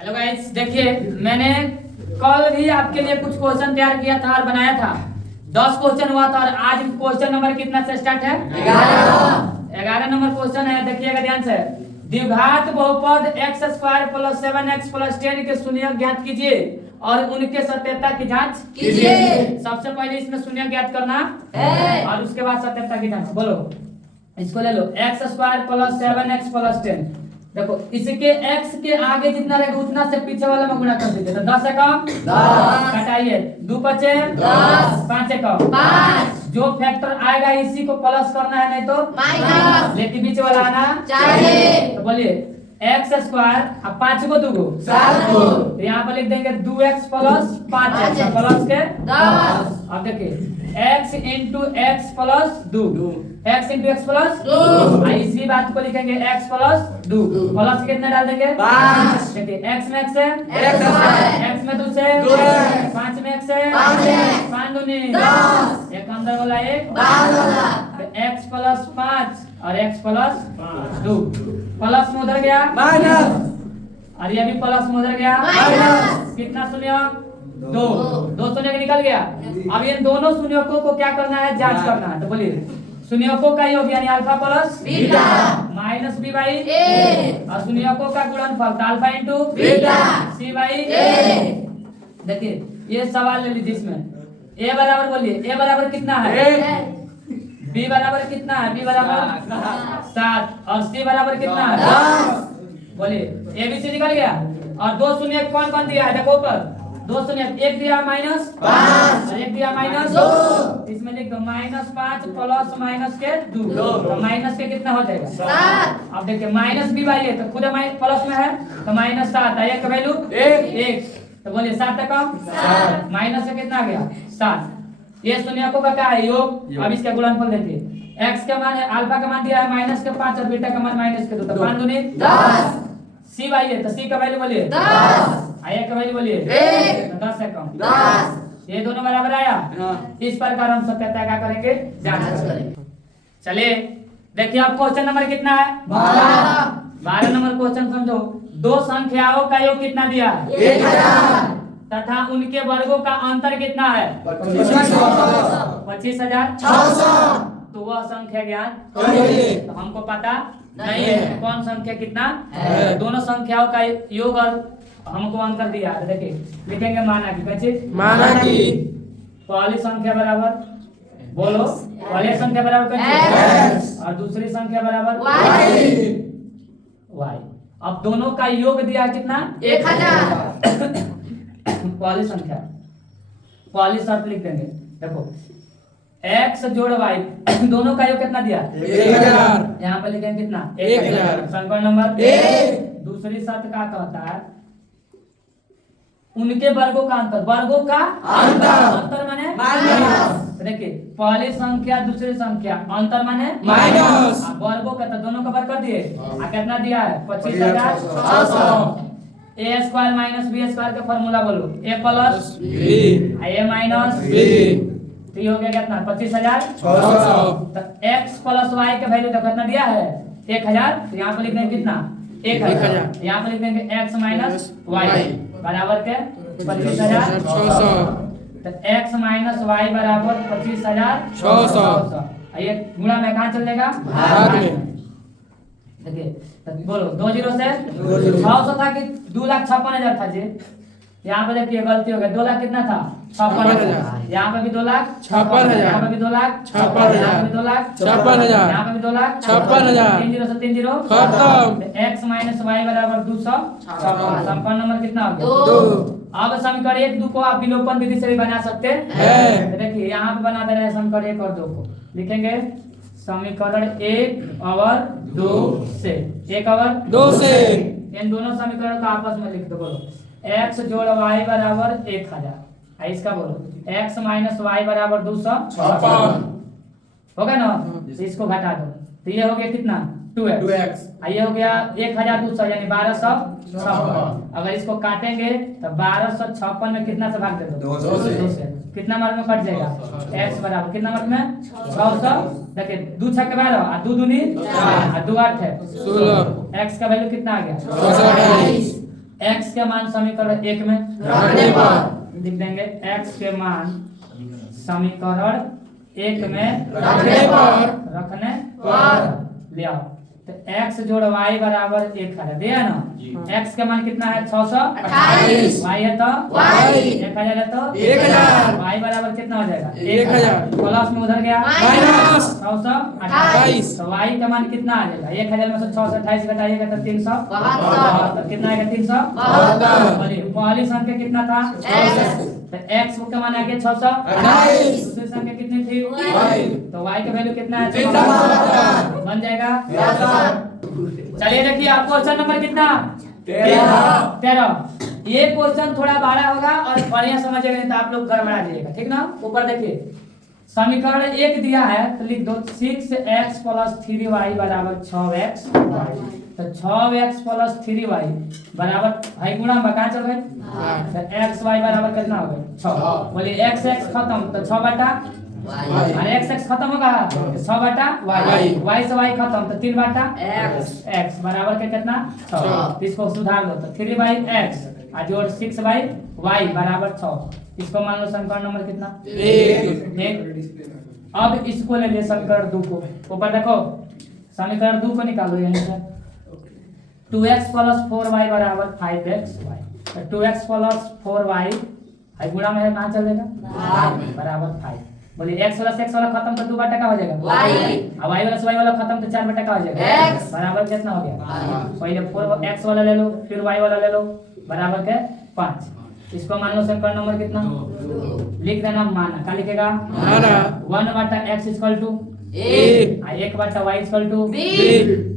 Hello guys, देखिए मैंने कल भी आपके लिए कुछ क्वेश्चन तैयार किया था और बनाया था। 10 क्वेश्चन हुआ था और आज क्वेश्चन नंबर कितना से स्टार्ट है? 11 नंबर क्वेश्चन है। देखिएगा ध्यान से। द्विघात बहुपद x² + 7x + 10 के शून्य ज्ञात कीजिए और उनके सत्यता की जांच कीजिए। सबसे पहले इसमें शून्य ज्ञात करना है और उसके बाद सत्यता की जांच। बोलो, इसको ले लो x² + 7x + 10। देखो, इसके x के आगे जितना रहेगा उतना से पीछे वाला में गुणा कर दीजिए। तो 10 से कम 10 घटाइए, 2 बचे 10, 5 से कम 5। जो फैक्टर आएगा इसी को प्लस करना है, नहीं तो माइनस, लेकिन बीच वाला आना चाहिए। तो बोलिए x² अब 5 को 2 को 7 को, तो यहाँ पर लिख देंगे 2x + 5x प्लस के 10। अब देखिए x × x + 2, x × x + 2। इसी बात को लिखेंगे x + 2 प्लस कितने डाल देंगे 5। देखिए x में x है x में 2 से 5 में x से 5 दूनी 10, एक अंदर वाला एक बाहर वाला, तो x + 5 और x + 2 प्लस में उधर गया माइनस, और ये भी प्लस में उधर गया माइनस। कितना शून्य? 2 शून्य निकल गया। अब इन दोनों शून्यकों को क्या करना है? जांच करना है। तो बोलिए शून्यकों का योग यानी alpha plus beta minus b by a, और शून्यकों का गुणनफल तो alpha into beta c by a। देखिए ये सवाल ले लीजिए। इसमें a बराबर, बोलिए a बराबर कितना है? b बराबर कितना है? b बराबर 7 और c बराबर कितना है? 10। बोलिए abc निकल गया। और दो शून्य कौन कौन दिया है? देखो ऊपर 2 शून्य, एक दिया -5 और एक दिया -2। इसमें लिख दो -5 प्लस माइनस के 2, तो माइनस के कितना हो जाएगा 7। अब देखिए माइनस b बाई a, तो खुद प्लस में है तो -7 आया का वैल्यू 1। तो बोलिए 7 तक कम 7, माइनस से कितना आ गया 7। ये शून्यकों का क्या है? योग। अब इसका गुणनफल देखिए, x का मान है, अल्फा का मान दिया है -5 और बीटा का मान -2, तो 5 दूनी 10। c बाई a, तो c का वैल्यू बोलिए 10, आया का वैल्यू बोलिए 1, 10 से कम 10। ये दोनों बराबर आया। इस प्रकार हम सत्यता क्या करेंगे? जांच करेंगे। चलिए देखिए, अब क्वेश्चन नंबर कितना है? 12 नंबर क्वेश्चन समझो। दो संख्याओं का योग कितना दिया है? 1000 तथा उनके वर्गों का अंतर कितना है? 25,600। तो वह संख्या ज्ञात करिए। तो हमको पता नहीं है कौन संख्या कितना है। दोनों संख्याओं का योग और हमको अंतर दिया है। देखिए लिखेंगे माना की, कैसे माना की पहली संख्या बराबर, बोलो पहली संख्या बराबर कैसे, और दूसरी संख्या बराबर y। अब दोनों का योग दिया है कितना? 1000। पहली संख्या, पहली शर्त लिख देंगे। देखो x जोड़ y, दोनों का योग कितना दिया? 1000। यहाँ पे लिखेंगे कितना? 1000। संख्या नंबर 1। दूसरी शर्त क्या कहता है? उनके वर्गों का अंतर, वर्गों का अंतर माने माइनस। देखिए पहली संख्या दूसरी संख्या, अंतर माने माइनस, वर्गों का तो दोनों का वर्ग कर दिए। कितना दिया है? 25,600। a² - b² का फॉर्मूला बोलो, a + b a - b, तो ये हो गया कितना? 25,600। तो x + y का वैल्यू देखो कितना दिया है? 1000। तो यहाँ पर लिख देंगे कितना? 1000। यहाँ पर लिख देंगे x - y बराबर के 25,600। तो x - y बराबर 25,600। ये गुणा में कहाँ चल जाएगा? देखिए तो बोलो 2 0 से 600 था कि 2,56,000 था जी? यहाँ पे देखिए गलती हो गई। 2 लाख कितना था? 56,000। यहाँ पे भी 2,56,000, यहाँ पे भी 2,56,000, यहाँ पे भी 2,56,000, यहाँ पे भी 2,56,000। 3 0 से 3 0 खत्म। x - y बराबर 256। संपूर्ण नंबर कितना हो गया? 2। अब समीकरण 1 2 को आप विलोपन विधि से भी बना सकते हैं। देखिए यहाँ पे बना दे रहे हैं समीकरण 1 और 2 को। लिखेंगे समीकरण 1 और 2 से, 1 और 2 से इन दोनों समीकरणों को आपस में लिख दो। बोलो x जोड़ y बराबर 1000। इसका बोलो x - y बराबर 256 होगा ना? इसको घटा दो तो ये हो गया कितना? 2x। ये हो गया 1200 यानी 1256। अगर इसको काटेंगे तो 1256 में कितना से भाग दे दो? 2 से। कितना मार्क में कट जाएगा? x बराबर कितना मार्क में? 600। देखिए 2 6 12 और 2 दूनी 4 और 2 8 है 16। x का वैल्यू कितना आ गया? x के मान समीकरण 1 में रखने पर लिख देंगे। x के मान समीकरण 1 में रखने पर ले आओ। तो x जोड़ y बराबर 1 है, दिया ना। x के मान कितना है 628, y है तो 1000 है तो 1000, y बराबर कितना हो जाएगा 1000, प्लस में उधर गया माइनस 628, तो y का मान कितना आ जाएगा 1000 में से 628 घटाइएगा तो 372, कितना आएगा 372। बोलिए पहली संख्या कितना था तो x का मान आ गया 628, दूसरी संख्या कितनी थी तो y का वैल्यू कितना है 672, बन जाएगा। चलिए देखिए आपको क्वेश्चन नंबर कितना 13। ये क्वेश्चन थोड़ा बड़ा होगा और बढ़िया समझिएगा, नहीं तो आप लोग गड़बड़ा जाइएगा, ठीक ना। ऊपर देखिए समीकरण 1 दिया है तो लिख दो 6x + 3y बराबर 6x, तो 6x + 3y बराबर भाई गुणा में कहाँ चल गए तो xy बराबर कितना हो गया 6। बोलिए x खत्म तो 6 बटा अरे x खत्म होगा 6 बटा y से y खत्म तो 3 बटा x बराबर के कितना 6। इसको सुधार दो तो 3/x और जोड़ 6/y बराबर 6। इसको मान लो समीकरण नंबर कितना 1। अब इसको ले ले समीकरण 2 को, ऊपर देखो समीकरण 2 को निकालो यहीं से। 2x + 4y बराबर 5xy, तो 2x + 4y है गुणा में कहाँ चलेगा बराबर 5। बोलिए x + x वाला खत्म तो 2 बटा का हो जाएगा y, और y + y वाला खत्म तो 4 बटा का हो जाएगा x, बराबर कितना हो गया पहले 4x वाला ले लो फिर y वाला ले लो बराबर के 5। इसको मान लो समीकरण नंबर कितना लिख देना माना, क्या लिखेगा 1/x = 1 1/y = b,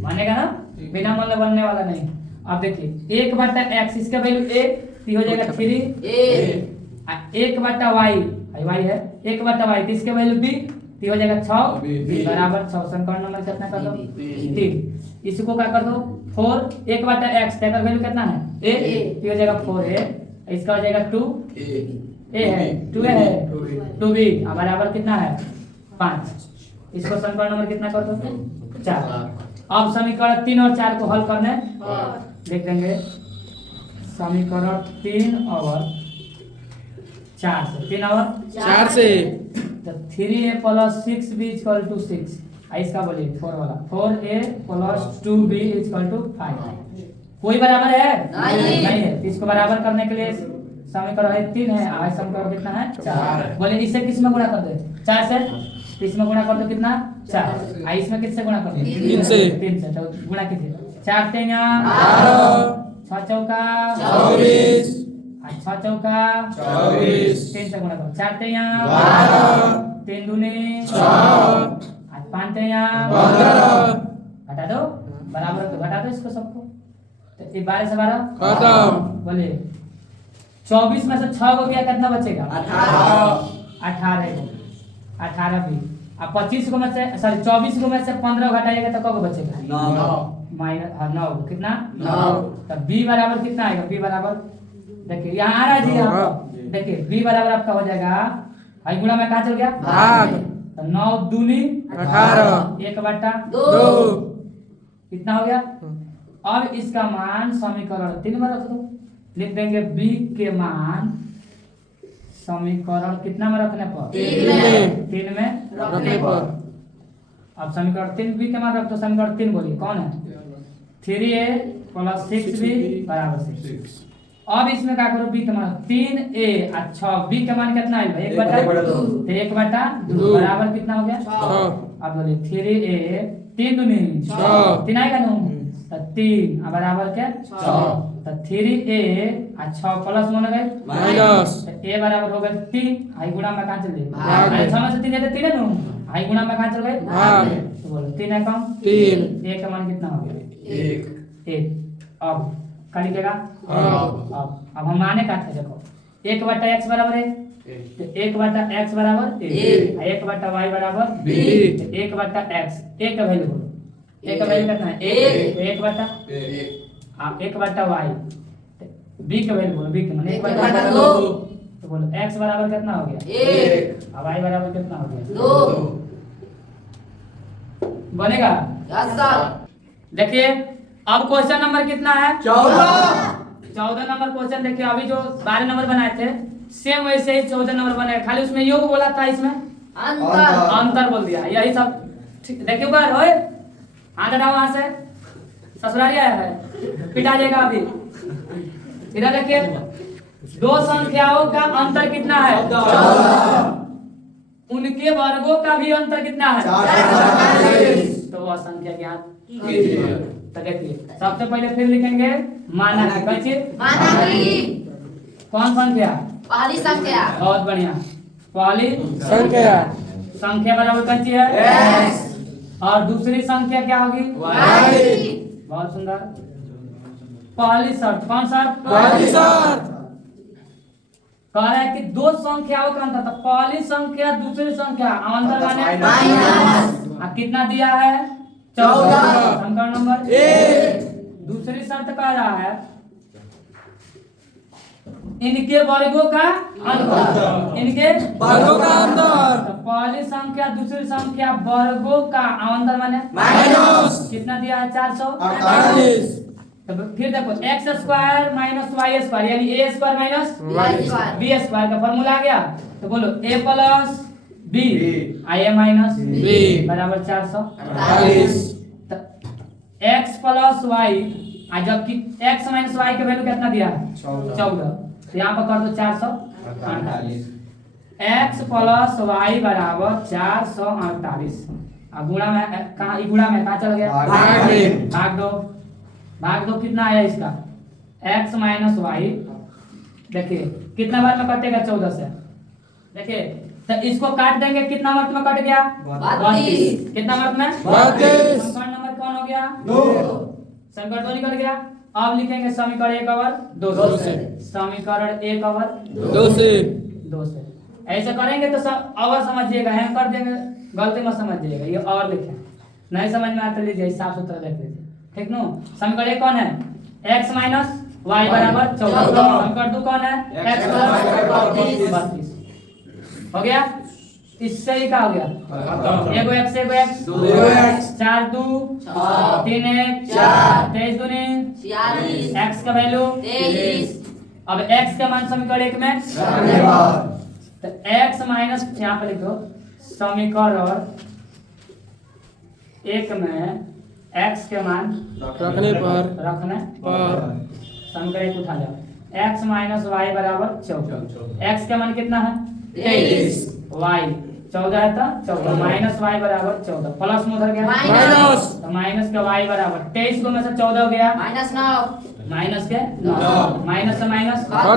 मानेगा ना, बिना मान लो बनने वाला नहीं। अब देखिए 1/x इसका वैल्यू 1 हो जाएगा 3 1/y y है 1/y इसके वैल्यू b हो जाएगा 6 बराबर 6। समीकरण नंबर कितना कर दो 3। इसको क्या कर दो 4 1/x का वैल्यू कितना है a हो जाएगा 4a, इसका हो जाएगा 2a है 2a है 2b बराबर कितना है 5। इसको समीकरण नंबर कितना कर दो 4। अब समीकरण 3 और 4 को हल करने लिख देंगे समीकरण 3 और 4 से 3 और 4 से तो 3a + 6b = 6। इसका बोलिए 4 वाला 4a + 2b = 5। कोई बराबर है नहीं है। इसको बराबर करने के लिए समीकरण है 3 है और समीकरण कितना है 4। बोले इससे किस में गुणा कर दे 4 से, इसमें गुणा कर दो कितना 4, इसमें किससे गुणा कर दो 3 से, तो गुणा कीजिए 4 × 12 6 चौका 24 6 चौका 24 3 से गुणा करो 4 × 12 3 दूनी 6 5 × 15 घटा दो बराबर तो घटा दो इसको सबको, तो 12 से 12 खत्म। बोले 24 में से 6 को गया कितना बचेगा 18 भी। अब 25 को में से सॉरी 24 को में से 15 घटाइएगा तो कब बचेगा 9 कितना 9। तो b बराबर कितना आएगा b बराबर देखिए यहाँ आ रहा है जी, यहाँ देखिए b बराबर आपका हो जाएगा आई गुणा में कहाँ चल गया भाग, तो 9 दूनी 18 1/2 कितना हो गया। अब इसका मान समीकरण 3 में रख दो, लिख देंगे b के मान समीकरण कितना में रखने पर 3 में रखने पर। अब समीकरण 3 b के मान रख दो। समीकरण 3 बोलिए कौन है 3a + 6b बराबर 6। अब इसमें क्या करो b का मान 3a और 6b का मान कितना है 1/2 तो 1/2 बराबर कितना हो गया 6। अब बोलिए 3a 3 दूनी 6 3 आएगा ना तो 3 बराबर क्या 6, तो 3a और 6 प्लस में गए माइनस, तो a बराबर हो गया 3 आई गुणा में कहां चल गए 6 में से 3 जाते 3 है ना आई गुणा में कहां चल गए भाग, तो बोलो 3 है कम 3 a का मान कितना हो गया 1। अब क्या लिखेगा अब हम माने का देखो 1/x बराबर है तो 1/x बराबर 1 1/y बराबर b, 1/x a का वैल्यू बोलो a का वैल्यू कितना है 1/y b का वैल्यू बोलो b का मान 1/2 तो बोलो x बराबर कितना हो गया 1 और y बराबर कितना हो गया 2 बनेगा। देखिए अब क्वेश्चन नंबर कितना है 14। 14 नंबर क्वेश्चन देखिए, अभी जो 12 नंबर बनाए थे सेम वैसे ही 14 नंबर बनेगा, खाली उसमें योग बोला था, इसमें अंतर बोल दिया, यही सब ठीक। देखिए ऊपर होए, हाथ हटाओ वहां से, ससुराली आया है, पिटा जाएगा अभी। इधर देखिए, दो संख्याओं का अंतर कितना है? उनके वर्गों का भी अंतर कितना है? तो वह संख्या ज्ञात कीजिए। तो देखिए सबसे पहले फिर लिखेंगे माना की, कौन संख्या? पहली संख्या। बहुत बढ़िया, पहली संख्या संख्या बराबर कौन सी है? और दूसरी संख्या क्या होगी? बहुत सुंदर। पहली शर्त, कौन शर्त? पहली शर्त कह रहा है कि दो संख्याओं का अंतर, तो पहली संख्या दूसरी संख्या अंतर माने माइनस। कितना दिया है? 14। समीकरण नंबर 1। दूसरी शर्त कह रहा है इनके वर्गों का अंतर, इनके वर्गों का अंतर। तो पहली संख्या दूसरी संख्या वर्गों का अंतर माने माइनस कितना दिया है? 48। तो फिर देखो x square minus y square यानी a square minus b square का फॉर्मूला आ गया। तो बोलो ए प्लस बी आई ए माइनस बी बराबर 448। तो एक्स प्लस वाई, जबकि एक्स माइनस वाई का वैल्यू कितना दिया है? 14। तो यहाँ पर कर दो 448। एक्स प्लस वाई बराबर 448। अब गुणा में कहाँ, गुणा में कहाँ चल गया? भाग दो कितना आया इसका? x minus y. देखिए कितना बार में कटेगा? 14 से। देखिए तो इसको काट देंगे, कितना मर्त में कट गया? 32। कितना मर्त में? 32। समीकरण नंबर कौन हो गया? 2। समीकरण 2 निकल गया। अब लिखेंगे समीकरण 1 और 2 से। समीकरण 1 और 2 से। ऐसे करेंगे तो सब और समझिएगा, हम कर देंगे गलती मत समझिएगा, ये और लिखें, नहीं समझ में आता लीजिए हिसाब से लिख लीजिए, ठीक नो। समीकरण 1 कौन है? x माइनस वाई बराबर 14। समीकरण 2 कौन है? x plus 32। हो गया? इससे ही क्या हो गया? एगो x 4 2 3 1 23 दूनी 46। x का वैल्यू 23। अब x का मान समीकरण 1 में तो x माइनस, यहाँ पर लिखो समीकरण 1 में x के मान रखने पर समीकरण 1 उठा जाओ, x माइनस वाई बराबर 14। x का मान कितना है? 23। y 14 है तो 14 माइनस वाई बराबर 14, प्लस में उधर गया माइनस। तो माइनस का y बराबर 23 को में से 14 हो गया -9। माइनस के 9, माइनस से माइनस खत्म।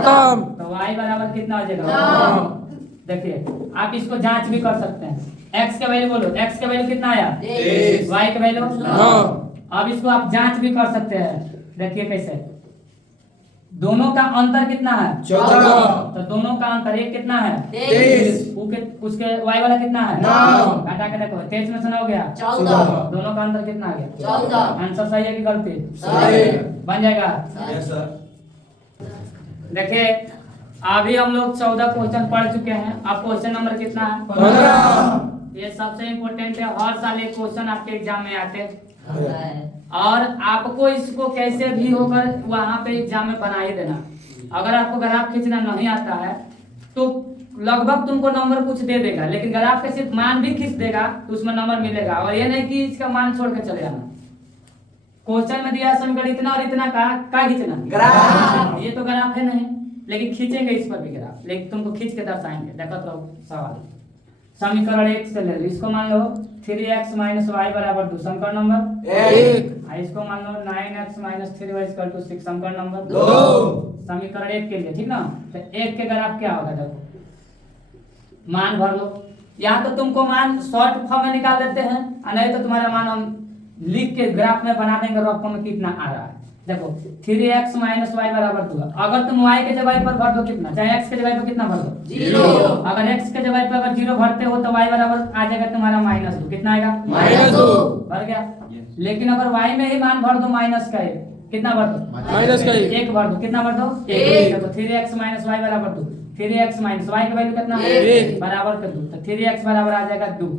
तो y बराबर कितना हो जाएगा? देखिए आप इसको जांच भी कर सकते हैं। x का वैल्यू बोलो, x का वैल्यू कितना आया? 23। y का वैल्यू 9। अब इसको आप जांच भी कर सकते हैं। देखिए कैसे, दोनों का अंतर कितना है? 14। तो दोनों का अंतर एक कितना है? 23। उसके y वाला कितना है? 9। घटा के देखो 23 में से 9 हो गया, 14। दोनों का अंतर कितना आ गया? 14। आंसर सही है कि गलती? सही। बन जाएगा। Yes sir. देखिए अभी हम लोग 14 क्वेश्चन पढ़ चुके हैं। अब क्वेश्चन नंबर कितना है? 15। ये सबसे इम्पोर्टेंट है, हर साल एक क्वेश्चन आपके एग्जाम में आते हैं और आपको इसको कैसे भी होकर वहां पे एग्जाम में बना ही देना। अगर आपको ग्राफ खींचना नहीं आता है तो लगभग तुमको नंबर कुछ दे देगा, लेकिन ग्राफ का सिर्फ मान भी खींच देगा तो उसमें नंबर मिलेगा। और ये नहीं कि इसका मान छोड़ के चले जाना। क्वेश्चन में दिया समीकरण इतना और इतना का खींचना ग्राफ। ये तो ग्राफ है नहीं, लेकिन खींचेंगे इस पर भी ग्राफ, लेकिन तुमको खींच के दर्शाएंगे। देखो तो सवाल समीकरण 1 से ले लो, इसको मान लो 3x माइनस वाई बराबर 2, समीकरण नंबर 1। इसको मान लो 9x minus 3y equal to 6, समीकरण नंबर 2। समीकरण 1 के लिए, ठीक ना। तो 1 के ग्राफ क्या होगा? देखो मान भर लो, या तो तुमको मान शॉर्ट फॉर्म में निकाल देते हैं और नहीं तो तुम्हारा मान हम लिख के ग्राफ में बना देंगे रफ फॉर्म में कितना आ रहा है। देखो 3x माइनस वाई बराबर 2, अगर तुम y के जगह पर भर दो कितना, चाहे x के जगह पर कितना भर दो 0। अगर x के जगह पर अगर 0 भरते हो तो y बराबर आ जाएगा तुम्हारा -2, कितना आएगा? -2 भर गया। लेकिन अगर y में ही मान भर दो माइनस का 1, कितना भर दो? माइनस का 1 भर दो, कितना भर दो? 1। देखो 3x माइनस वाई बराबर 2, 3x माइनस वाई का वैल्यू कितना है? 1 बराबर कर दो, तो 3x बराबर आ जाएगा 2।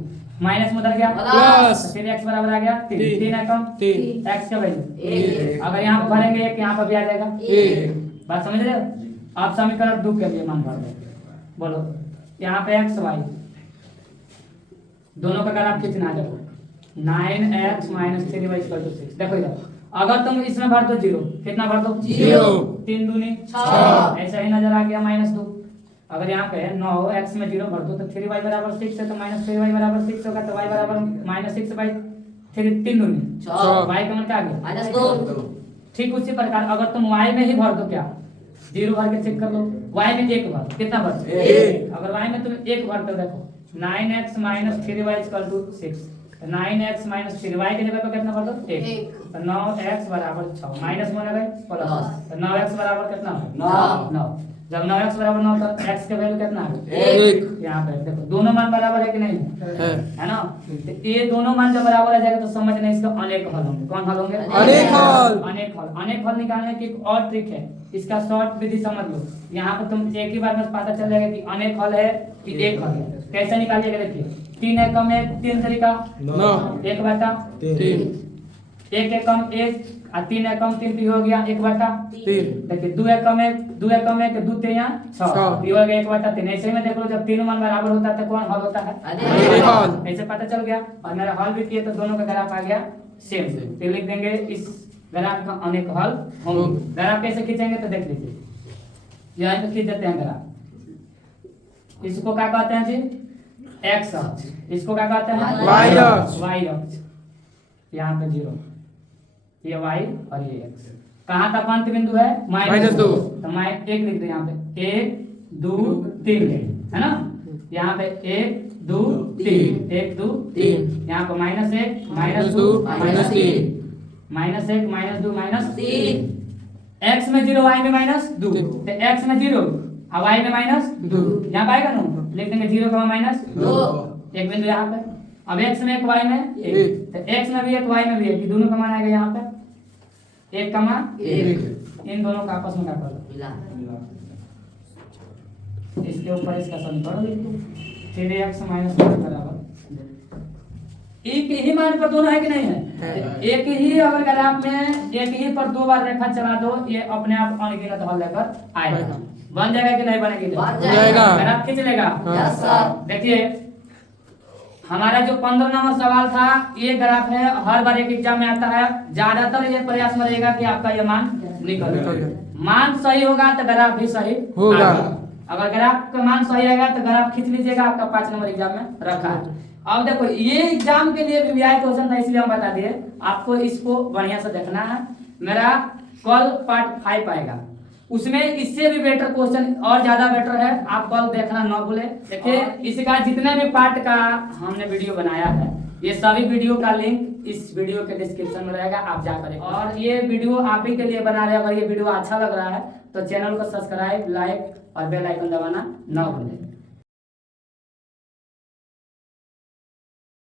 माइनस में उधर गया प्लस। तो फिर x बराबर आ गया 3 तीन। 3 है कम 3 x का वैल्यू एक। अगर यहाँ पे भरेंगे एक यहाँ पर भी आ जाएगा 1 बात समझ रहे हो आप समीकरण 2 के लिए मान भर दो बोलो यहाँ पे x y दोनों का ग्राफ खींचना है देखो 9x - 3y = 6 देखो इधर अगर तुम इसमें भर दो 0 कितना भर दो 0 3 दूनी 6 ऐसा ही नजर आ गया -2 अगर यहाँ पे 9x में 0 भर दो तो 3y बराबर 6 है तो -3y बराबर 6 होगा तो y बराबर -6/3 3 दूनी 6 y का मान क्या आ गया -2 ठीक उसी प्रकार अगर तुम y में ही भर दो क्या 0 भर के चेक कर लो y में 1 भर कितना भर एक। अगर y में तुम 1 भर दो देखो 9x - 3y = 6 तो 9x - 3y की जगह पे कितना भर दो 1 एक। तो 9x बराबर 6 माइनस में लगे प्लस तो 9x बराबर कितना नौ। 9 जब 9x बराबर 9 तो x का वैल्यू कितना है एक। यहाँ पे देखो दोनों मान बराबर है कि नहीं है है ना तो ये दोनों मान जब बराबर आ जाएगा तो समझना इसका अनेक हल होंगे कौन हल होंगे अनेक हल। अनेक हल निकालने की एक और ट्रिक है इसका शॉर्ट विधि समझ लो यहाँ पे तुम एक ही बार में पता चल जाएगा कि अनेक हल है कि एक हल है कैसे निकालिएगा देखिए 3 है कम 1 3 तरीका 9 1 बटा 3 1 है कम 1 और 3 है कम 3 भी हो गया 1 बटा 3 देखिए 2 है कम 1 2 है कम 1 2 3 6 छह। भी हो गया 1 बटा 3 ऐसे में देख लो जब तीनों मान बराबर होता है तो कौन हल होता है अनेक हल। ऐसे पता चल गया और मेरा हल भी किए तो दोनों का ग्राफ आ गया सेम तो लिख देंगे इस ग्राफ का अनेक हल होंगे ग्राफ कैसे खींचेंगे तो देख लीजिए यहाँ पे खींच देते हैं ग्राफ इसको क्या कहते हैं जी x अक्ष इसको क्या कहते हैं Y अक्ष। y अक्ष यहाँ पे 0 ये y और ये x कहाँ तक अंत बिंदु है -2 तो मैं 1 लिख दो यहाँ पे 1 2 3 है ना यहाँ पे 1 2 3 1 2 3 यहाँ पे -1 -2 -3 -1 -2 3 x में 0 y में -2 तो x में 0 और y में -2 यहाँ पाएगा ना लिख देंगे 0 का -2 एक बिंदु यहाँ पे अब x में 1 y में 1 तो x में भी 1 y में भी 1 दोनों का मान आएगा यहाँ पे 1 का मान 1 इन दोनों का आपस में क्या कर लो मिला इसके ऊपर इसका समीकरण लिख दो 3x - 1 बराबर एक ही मान पर दोनों है कि नहीं है एक ही अगर ग्राफ में एक ही पर 2 बार रेखा चला दो ये अपने आप अनगिनत हल लेकर आएगा बन जाएगा कि नहीं बनेगी बन जाएगा। ग्राफ खींच लेगा यस सर देखिए हमारा जो 15 नंबर सवाल था ये ग्राफ है हर बार एक एग्जाम में आता है ज्यादातर ये प्रयास में रहेगा कि आपका ये मान निकल निकल जाए। मान सही होगा तो ग्राफ भी सही होगा। आएगा। अगर ग्राफ का मान सही आएगा तो ग्राफ खींच लीजिएगा आपका 5 नंबर एग्जाम में रखा है अब देखो ये एग्जाम के लिए वीवीआई क्वेश्चन था इसलिए हम बता दिए आपको इसको बढ़िया से देखना है मेरा कल पार्ट 5 आएगा उसमें इससे भी बेटर क्वेश्चन और ज्यादा बेटर है आप कल देखना न भूले देखिए इसका जितने भी पार्ट का हमने वीडियो बनाया है ये सभी वीडियो का लिंक इस वीडियो के डिस्क्रिप्शन में रहेगा आप जाकर और ये वीडियो आप ही के लिए बना रहे हैं अगर ये वीडियो अच्छा लग रहा है तो चैनल को सब्सक्राइब लाइक और बेल आइकन दबाना न भूलें